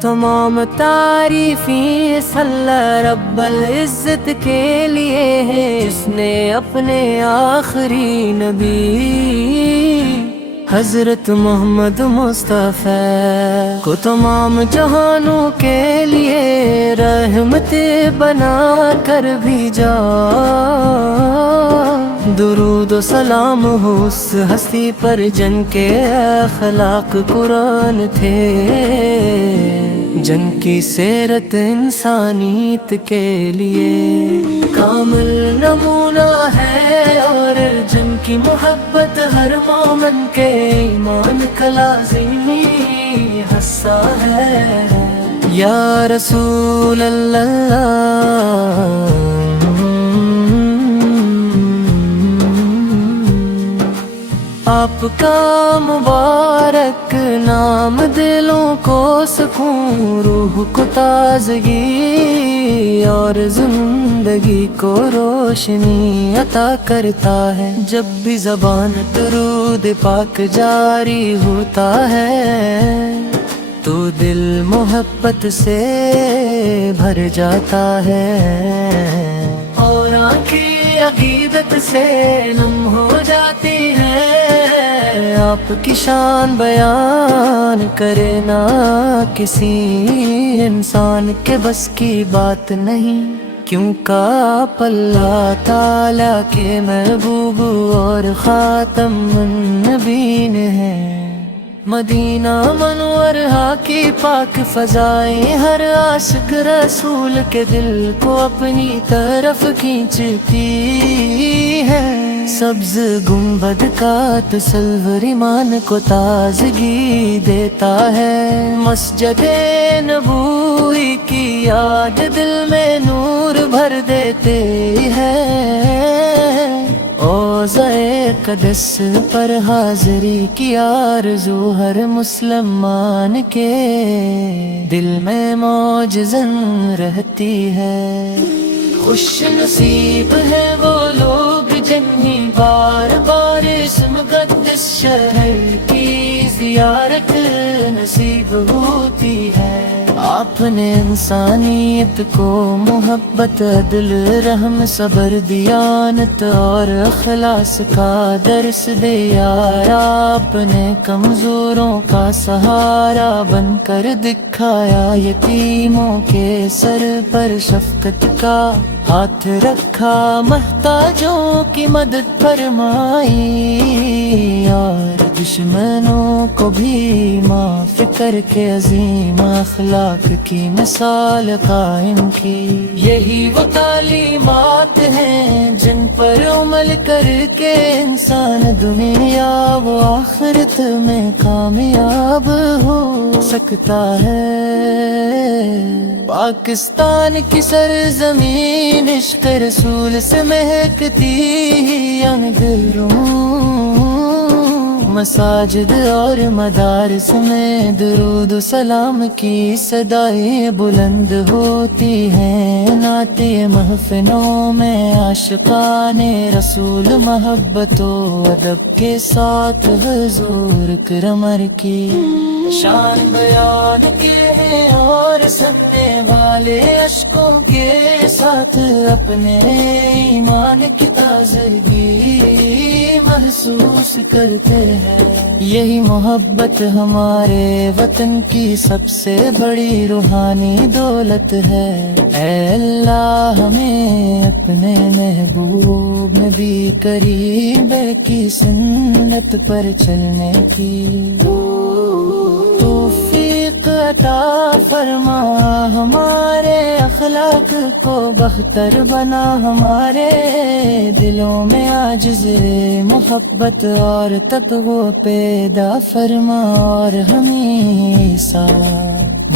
تمام تعریفیں اللہ رب العزت کے لیے ہے، جس نے اپنے آخری نبی حضرت محمد مصطفیٰ کو تمام جہانوں کے لیے رحمت بنا کر بھیجا۔ درود و سلام ہو اس ہستی پر جن کے اخلاق قرآن تھے، جن کی سیرت انسانیت کے لیے کامل نمونہ ہے، اور جن کی محبت ہر مومن کے ایمان کا لازمی حصہ ہے۔ یا رسول اللہ، آپ کا مبارک نام دلوں کو سکون، روح کو تازگی اور زندگی کو روشنی عطا کرتا ہے۔ جب بھی زبان درود پاک جاری ہوتا ہے تو دل محبت سے بھر جاتا ہے، اور آنکھیں عقیدت سے نم ہو جاتی ہے۔ آپ کی شان بیان کرے نہ کسی انسان کے بس کی بات نہیں، کیونکہ آپ اللہ تعالیٰ کے محبوب اور خاتم النبیین ہیں۔ مدینہ منورہ کی پاک فضائیں ہر عاشق رسول کے دل کو اپنی طرف کھینچتی ہے۔ سبز گنبد کا تصور ایمان کو تازگی دیتا ہے، مسجد نبوی کی یاد دل میں نور بھر دیتے ہیں۔ روضۂ قدس پر حاضری کی آرزو ہر مسلمان کے دل میں معجزن رہتی ہے۔ خوش نصیب ہے وہ لوگ جنہیں بار بار اس مقدس شہر کی زیارت نصیب ہوتی ہے۔ آپ نے انسانیت کو محبت، عدل، رحم، صبر، دیانت اور اخلاص کا درس دیا۔ آپ نے کمزوروں کا سہارا بن کر دکھایا، یتیموں کے سر پر شفقت کا ہاتھ رکھا، محتاجوں کی مدد فرمائی، اور دشمنوں کو بھی معاف کر کے عظیم اخلاق کی مثال قائم کی۔ یہی وہ تعلیمات ہیں جن پر عمل کر کے انسان دنیا و آخرت میں کامیاب ہو سکتا ہے۔ پاکستان کی سرزمین عشق رسول سے مہکتی اندروں، مساجد اور مدارس میں درود و سلام کی صدائیں بلند ہوتی ہیں، نعت محفلوں میں عاشقان رسول محبت و ادب کے ساتھ حضور اکرم کی شان بیان کے ہیں، اور سننے والے اشکوں کے ساتھ اپنے ایمان کی تازگی محسوس کرتے ہیں۔ یہی محبت ہمارے وطن کی سب سے بڑی روحانی دولت ہے۔ اے اللہ ہمیں اپنے محبوب نبی کریم کی سنت پر چلنے کی توفیق عطا فرما، ہمارے اخلاق کو بہتر بنا، ہمارے دلوں میں عاجز محبت اور تقوی پیدا فرما، اور ہمیں ایسا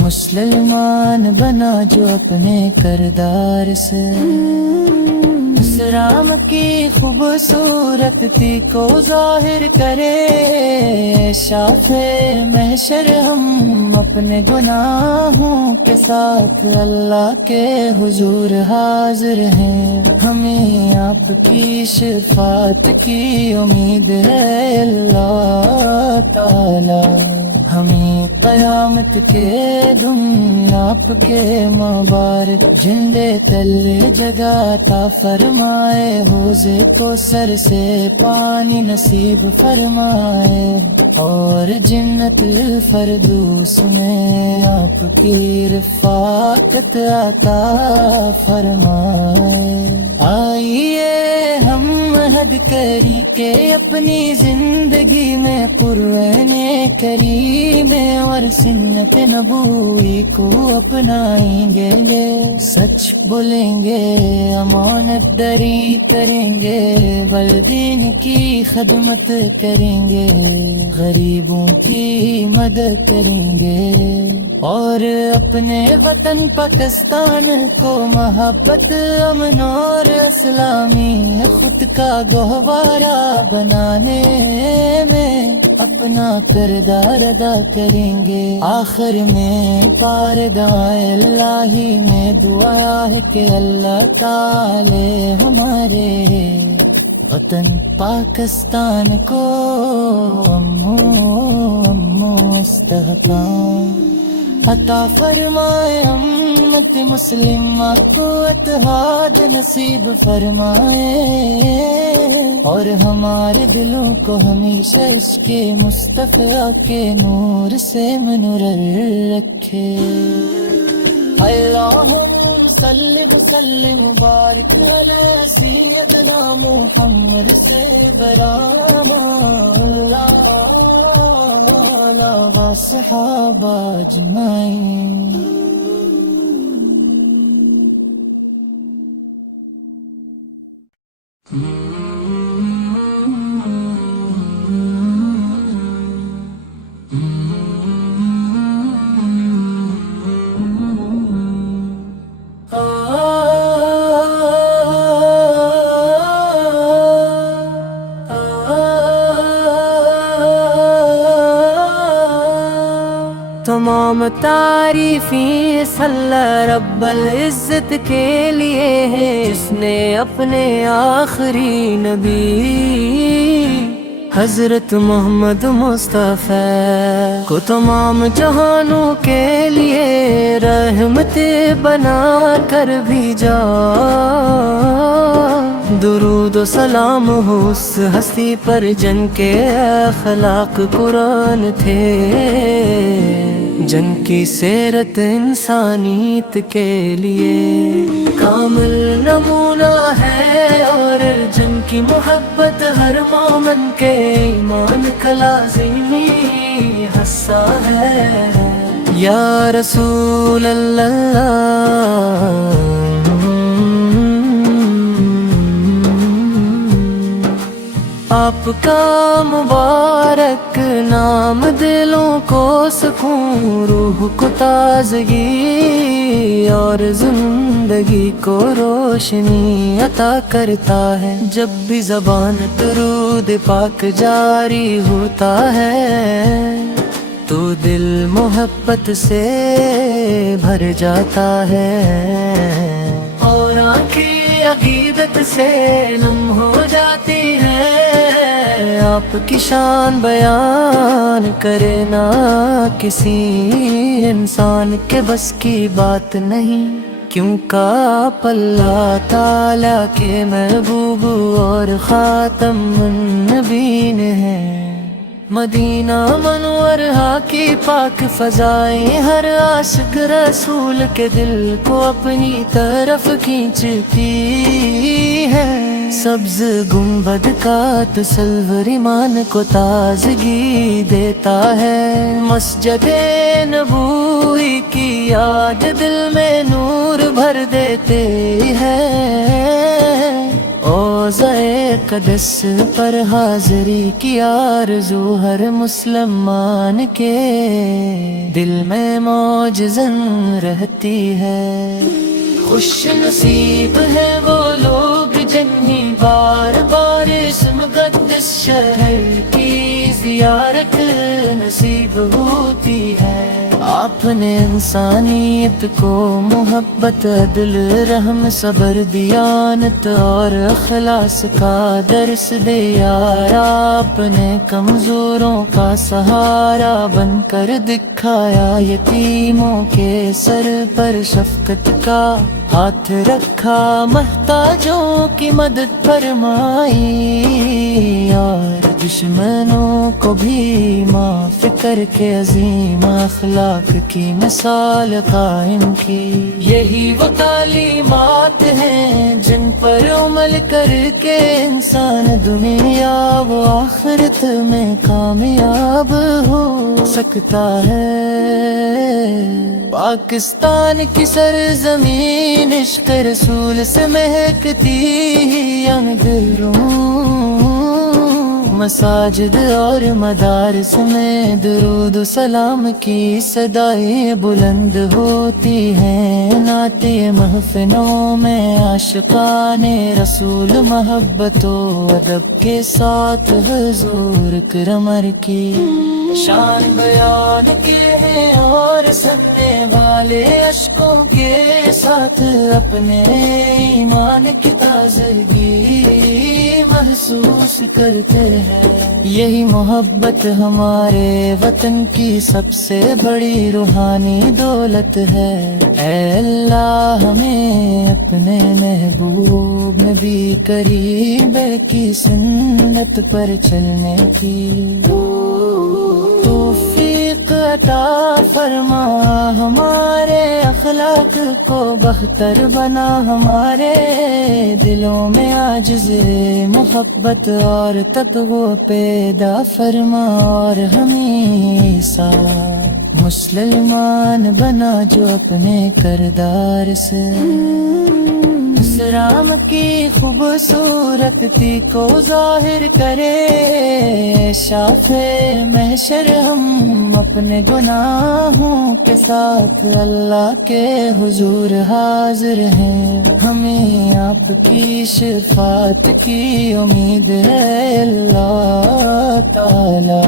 مسلمان بنا جو اپنے کردار سے اسرام کی خوبصورتی کو ظاہر کرے، شاف محشر ہم اپنے گناہوں کے ساتھ اللہ کے حضور حاضر ہیں، ہمیں آپ کی شفاعت کی امید ہے اللہ تعالی، ہمیں قیامت کے دن آپ کے مبارک جھنڈے تلے جگہ عطا فرمائے، حوضے کو سر سے پانی نصیب فرمائے، اور جنت الفردوس میں آپ کی رفاقت عطا فرمائے۔ آئیے ہم عہد کری کہ اپنی زندگی میں قرآن کریم اور سنت نبوی کو اپنائیں گے، سچ بولیں گے، امانت داری کریں گے، والدین کی خدمت کریں گے، غریبوں کی مدد کریں گے، اور اپنے وطن پاکستان کو محبت، امن اور اسلامی خود کا گہوارہ بنانے میں اپنا کردار ادا کریں گے۔ آخر میں پارگاہ الہی میں دعا ہے کہ اللہ تعالی ہمارے وطن پاکستان کو امن و استحکام عطا فرمائے، امت مسلمہ کو اتحاد نصیب فرمائے، اور ہمارے دلوں کو ہمیشہ عشق مصطفیٰ کے نور سے منور رکھے۔ اللہم صلی وسلم مبارک علی سیدنا محمد سے برام اللہ صحابہ اجمعین۔ تمام تعریفیں صلی رب العزت کے لیے ہے، اس نے اپنے آخری نبی حضرت محمد مصطفیٰ کو تمام جہانوں کے لیے رحمت بنا کر بھیجا۔ درود و سلام ہو اس ہستی پر جن کے اخلاق قرآن تھے، جن کی سیرت انسانیت کے لیے کامل نمونہ ہے، اور جن کی محبت ہر مومن کے ایمان کا لازمی حصہ ہے۔ یا رسول اللہ آپ کا مبارک نام دلوں کو سکون، روح کو تازگی اور زندگی کو روشنی عطا کرتا ہے۔ جب بھی زبان درود پاک جاری ہوتا ہے تو دل محبت سے بھر جاتا ہے، اور آنکھیں عقیدت سے نم ہو جاتی ہے۔ آپ کی شان بیان کرے نہ کسی انسان کے بس کی بات نہیں، کیونکہ آپ اللہ تعالیٰ کے محبوب اور خاتم النبیین ہیں۔ مدینہ منورہ کی پاک فضائیں ہر عاشق رسول کے دل کو اپنی طرف کھینچتی ہے۔ سبز گنبد کا تصور ایمان کو تازگی دیتا ہے، مسجد نبوی کی یاد دل میں نور بھر دیتے ہیں۔ روضۂ قدس پر حاضری کی آرزو ہر مسلمان کے دل میں موجزن رہتی ہے۔ خوش نصیب ہے وہ لوگ جن بار بار اس مقدس شہر کی زیارت نصیب ہوتی ہے۔ آپ نے انسانیت کو محبت، عدل، رحم، صبر، دیانت اور اخلاص کا درس دیا۔ آپ نے کمزوروں کا سہارا بن کر دکھایا، یتیموں کے سر پر شفقت کا ہاتھ رکھا، محتاجوں کی مدد فرمائی، اور دشمنوں کو بھی معاف کر کے عظیم اخلاق کی مثال قائم کی۔ یہی وہ تعلیمات ہیں جن پر عمل کر کے انسان دنیا و آخرت میں کامیاب ہو سکتا ہے۔ پاکستان کی سرزمین عشق رسول سے مہکتی، اندروں مساجد اور مدارس میں درود و سلام کی صدائیں بلند ہوتی ہیں، نعت محفلوں میں عاشقان رسول محبت و ادب کے ساتھ حضور اکرم کی شان بیان کی ہے، اور سننے والے اشکوں کے ساتھ اپنے ایمان کی تازگی محسوس کرتے ہیں۔ یہی محبت ہمارے وطن کی سب سے بڑی روحانی دولت ہے۔ اے اللہ ہمیں اپنے محبوب نبی کریم کی سنت پر چلنے کی توفیق عطا فرما، ہمارے اخلاق کو بہتر بنا، ہمارے دلوں میں عاجز محبت اور تقوی پیدا فرما، اور ہمیں ایسا مسلمان بنا جو اپنے کردار سے اسلام کی خوبصورتی کو ظاہر کرے۔ شاخ محشر ہم اپنے گناہوں کے ساتھ اللہ کے حضور حاضر ہیں، ہمیں آپ کی شفاعت کی امید ہے اللہ تعالی،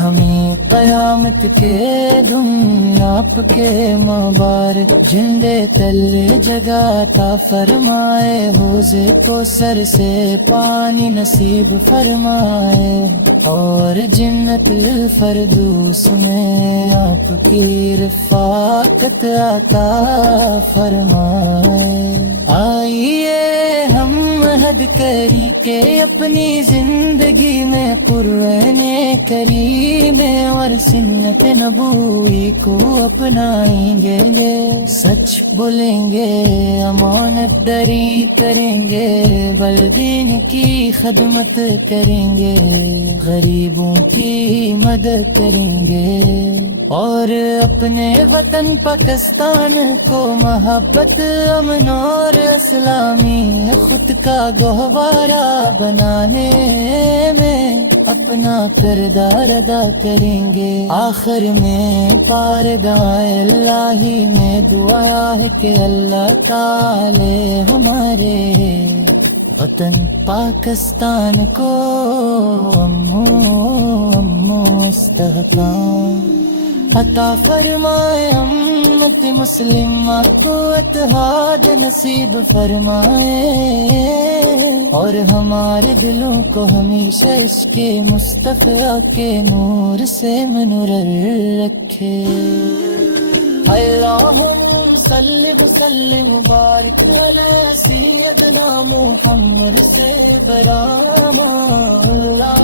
ہمیں قیامت کے دن آپ کے مبارک جھنڈے تلے جگہ عطا فرمائے، حوضے کو سر سے پانی نصیب فرمائے، اور جنت الفردوس میں آپ کی رفاقت عطا فرمائے۔ آئیے ہم عہد کری کہ اپنی زندگی میں قرآن کریم اور سنت نبوی کو اپنائیں گے، سچ بولیں گے، امانت داری کریں گے، والدین کی خدمت کریں گے، غریبوں کی مدد کریں گے، اور اپنے وطن پاکستان کو محبت، امن اور اسلامی خود کا گہوارہ بنانے میں اپنا کردار ادا کریں گے۔ آخر میں پارگاہ الہی میں دعا ہے کہ اللہ تعالی ہمارے وطن پاکستان کو امن و استحکام عطا فرمائے، امت مسلمہ کو اتحاد نصیب فرمائے، اور ہمارے دلوں کو ہمیشہ عشق مصطفیٰ کے نور سے منور رکھے۔ اللہم صلی وسلم مبارک علی سیدنا محمد سے برام اللہ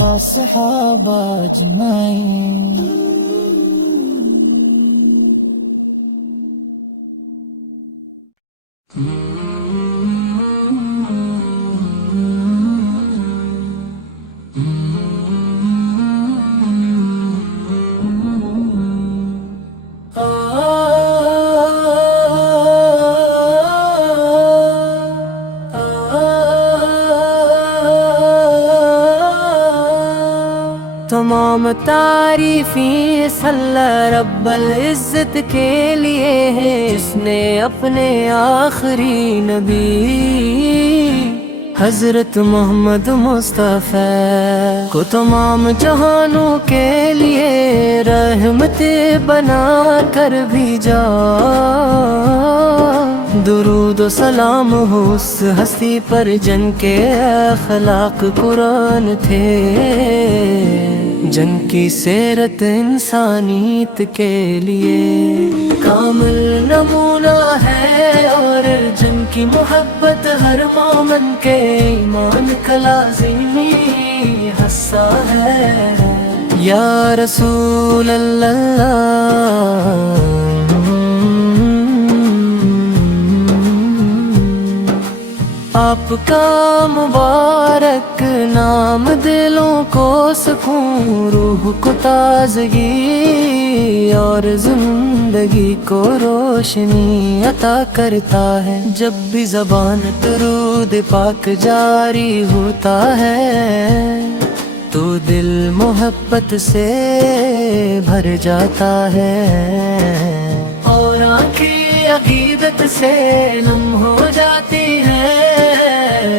و صحابہ اجمعین۔ تم تمام تعریفیں اللہ رب العزت کے لیے ہے، جس نے اپنے آخری نبی حضرت محمد مصطفیٰ کو تمام جہانوں کے لیے رحمت بنا کر بھیجا۔ درود و سلام ہو اس ہستی پر جن کے اخلاق قرآن تھے، جن کی سیرت انسانیت کے لیے کامل نمونہ ہے، اور جن کی محبت ہر مومن کے ایمان کا لازمی حصہ ہے۔ یا رسول اللہ، آپ کا مبارک نام دلوں کو سکون، روح کو تازگی اور زندگی کو روشنی عطا کرتا ہے۔ جب بھی زبان درود پاک جاری ہوتا ہے تو دل محبت سے بھر جاتا ہے، اور آنکھیں عقیدت سے نم ہو جاتی ہے۔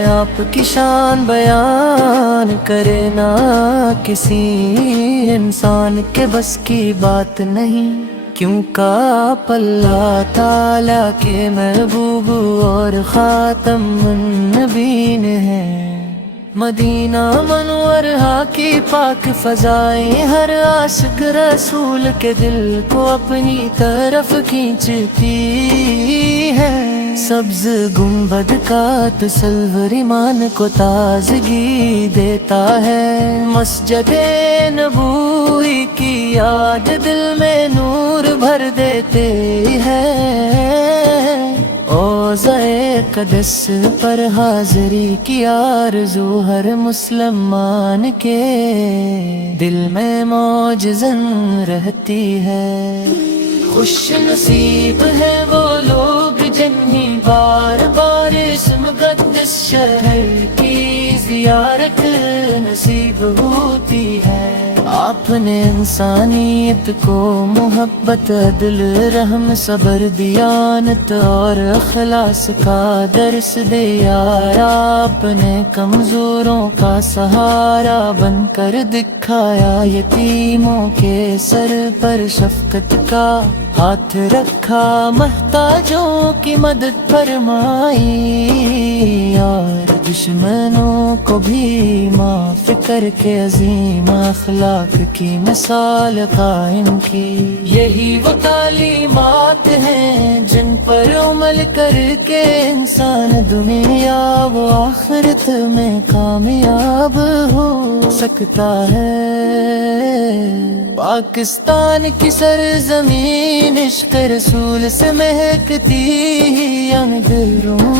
آپ کی شان بیان کرے نہ کسی انسان کے بس کی بات نہیں، کیونکہ آپ اللہ تعالیٰ کے محبوب اور خاتم النبیین ہیں۔ مدینہ منورہ کی پاک فضائیں ہر عاشق رسول کے دل کو اپنی طرف کھینچتی ہے۔ سبز گنبد کا تصور ایمان کو تازگی دیتا ہے، مسجد نبوی کی یاد دل میں نور بھر دیتے ہیں۔ روضۂ اقدس پر حاضری کی آرزو ہر مسلمان کے دل میں معجزن رہتی ہے۔ خوش نصیب ہے وہ لوگ جنہیں بار بار اس مقدس شہر کی زیارت نصیب ہوتی ہے۔ آپ نے انسانیت کو محبت، عدل، رحم، صبر، دیانت اور اخلاص کا درس دیا۔ آپ نے کمزوروں کا سہارا بن کر دکھایا، یتیموں کے سر پر شفقت کا ہاتھ رکھا، محتاجوں کی مدد فرمائی، اور دشمنوں کو بھی معاف کر کے عظیم اخلاق کی مثال قائم کی۔ یہی وہ تعلیمات ہیں جن پر عمل کر کے انسان دنیا و آخرت میں کامیاب ہو سکتا ہے۔ پاکستان کی سرزمین عشق رسول سے مہکتی اندروں،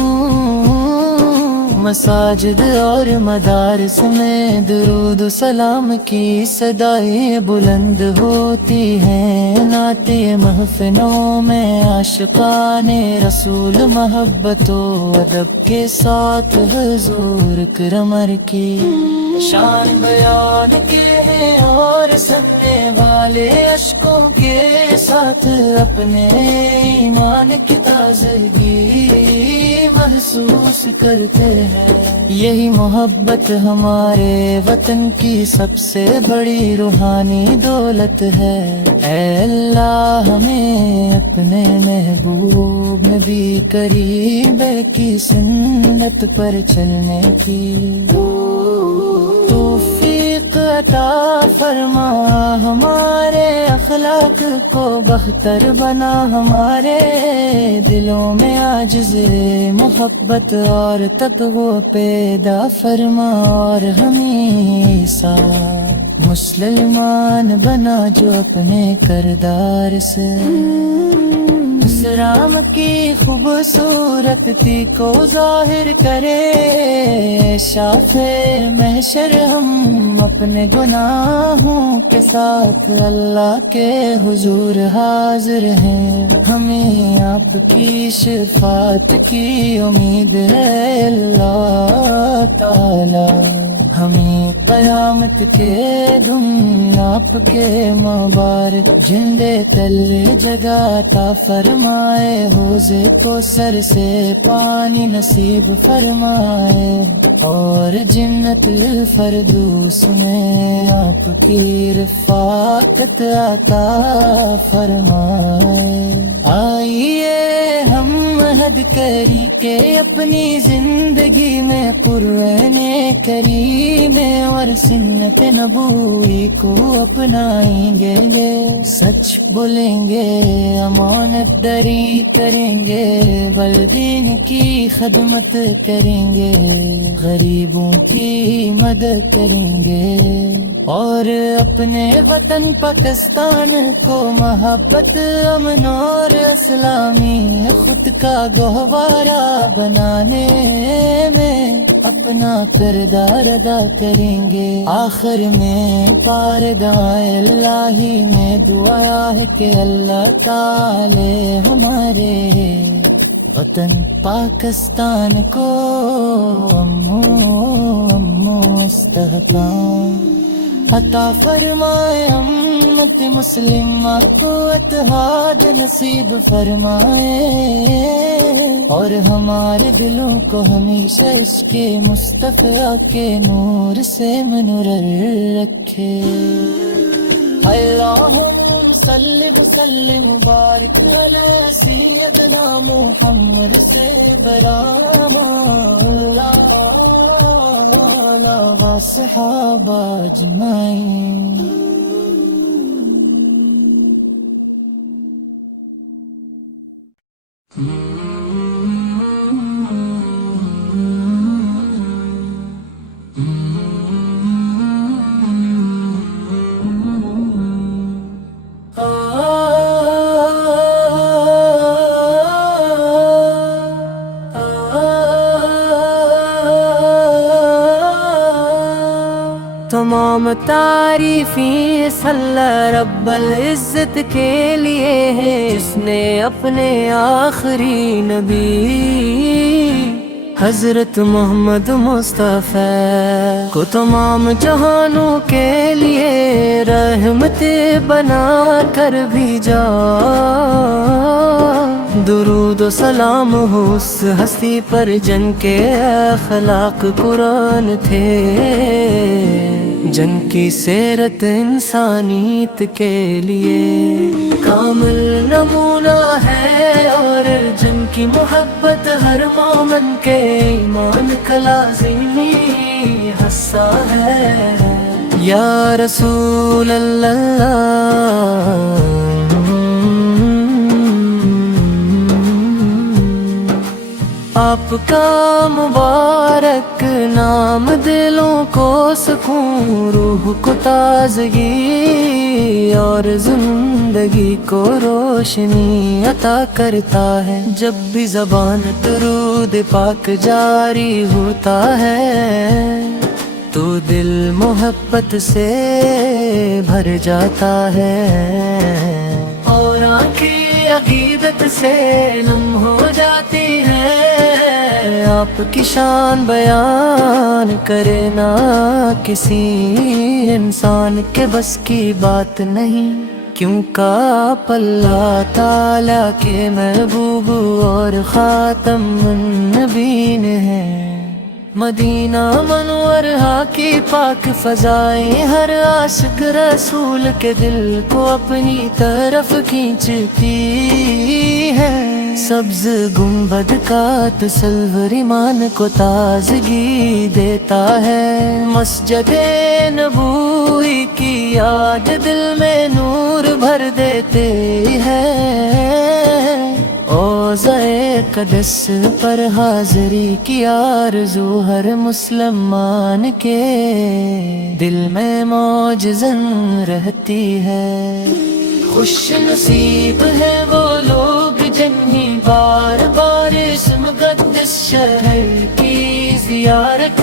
مساجد اور مدارس میں درود و سلام کی صدائیں بلند ہوتی ہیں، نعت محفلوں میں عاشقان رسول محبت و ادب کے ساتھ حضور اکرم کی شان بیان کے ہیں، اور سننے والے اشکوں کے ساتھ اپنے ایمان کی تازگی محسوس کرتے ہیں۔ یہی محبت ہمارے وطن کی سب سے بڑی روحانی دولت ہے۔ اے اللہ ہمیں اپنے محبوب نبی کریم کی سنت پر چلنے کی توفیق عطا فرما، ہمارے اخلاق کو بہتر بنا، ہمارے دلوں میں عاجز محبت اور تقوی پیدا فرما، اور ہمیں ایسا مسلمان بنا جو اپنے کردار سے اسلام کی خوبصورتی کو ظاہر کرے۔ شاف محشر ہم اپنے گناہوں کے ساتھ اللہ کے حضور حاضر ہیں، ہمیں آپ کی شفاعت کی امید ہے۔ اللہ تعالی ہمیں قیامت کے دن آپ کے مبارک جھنڈے تلے جگہ عطا فرمائے، حوضے کو سر سے پانی نصیب فرمائے، اور جنت الفردوس میں آپ کی رفاقت عطا فرمائے۔ آئیے ہم عہد کری کہ اپنی زندگی میں قرآن کریم اور سنت نبوی کو اپنائیں گے، سچ بولیں گے، امانت داری کریں گے، والدین کی خدمت کریں گے، غریبوں کی مدد کریں گے، اور اپنے وطن پاکستان کو محبت، امن اور اسلامی خود کا گہوارہ بنانے میں اپنا کردار ادا کریں گے۔ آخر میں پاردائے الہی میں دعا ہے کہ اللہ تعالی ہمارے وطن پاکستان کو امن و استحکام عطا فرمائے، امت مسلمہ کو اتحاد نصیب فرمائے، اور ہمارے دلوں کو ہمیشہ عشق مصطفیٰ کے نور سے منور رکھے۔ اللہم صلی وسلم مبارک علی سیدنا محمد سے برام صحابہ اجمعین۔ تمام تعریفیں صلی رب العزت کے لیے ہے، جس نے اپنے آخری نبی حضرت محمد مصطفیٰ کو تمام جہانوں کے لیے رحمت بنا کر بھیجا۔ درود و سلام ہو اس ہستی پر جن کے اخلاق قرآن تھے، جن کی سیرت انسانیت کے لیے کامل نمونہ ہے، اور جن کی محبت ہر مومن کے ایمان کا لازمی حصہ ہے۔ یا رسول اللہ آپ کا مبارک نام دلوں کو سکون، روح کو تازگی اور زندگی کو روشنی عطا کرتا ہے۔ جب بھی زبان درود پاک جاری ہوتا ہے تو دل محبت سے بھر جاتا ہے، اور آنکھیں عقیدت سے نم ہو جاتی ہے۔ آپ کی شان بیان کرے نہ کسی انسان کے بس کی بات نہیں، کیونکہ آپ اللہ تعالیٰ کے محبوب اور خاتم النبیین ہیں۔ مدینہ منورہ کی پاک فضائیں ہر عاشق رسول کے دل کو اپنی طرف کھینچتی ہے۔ سبز گنبد کا تصور ایمان کو تازگی دیتا ہے، مسجد نبوی کی یاد دل میں نور بھر دیتے ہیں۔ روضۂ قدس پر حاضری کی آرزو ہر مسلمان کے دل میں معجزن رہتی ہے۔ خوش نصیب ہے وہ لوگ جنہیں بار بار اس مقدس شہر کی زیارت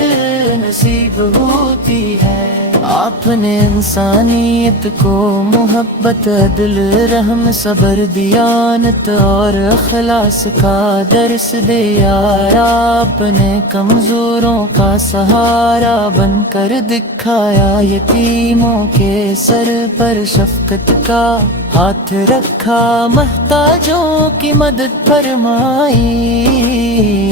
نصیب ہوتی ہے۔ آپ نے انسانیت کو محبت، عدل، رحم، صبر، دیانت اور اخلاص کا درس دیا۔ آپ نے کمزوروں کا سہارا بن کر دکھایا، یتیموں کے سر پر شفقت کا ہاتھ رکھا، محتاجوں کی مدد فرمائی،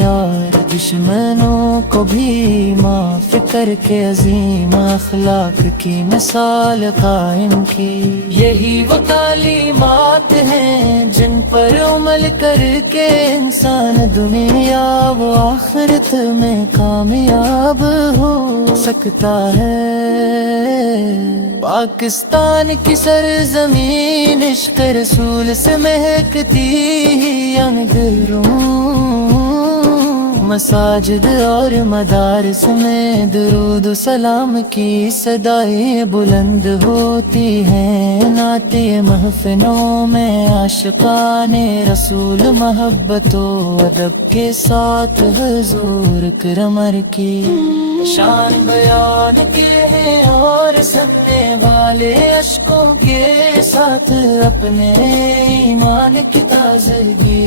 اور دشمنوں کو بھی معاف کر کے عظیم اخلاق کی مثال قائم کی۔ یہی وہ تعلیمات ہیں جن پر عمل کر کے انسان دنیا و آخرت میں کامیاب ہو سکتا ہے۔ پاکستان کی سرزمین عشق رسول سے مہکتی، اندروں مساجد اور مدارس میں درود و سلام کی صدائیں بلند ہوتی ہیں، نعت محفلوں میں عاشقان رسول محبت و ادب کے ساتھ حضور اکرم کی شان بیان کے ہیں، اور سننے والے اشکوں کے ساتھ اپنے ایمان کی تازگی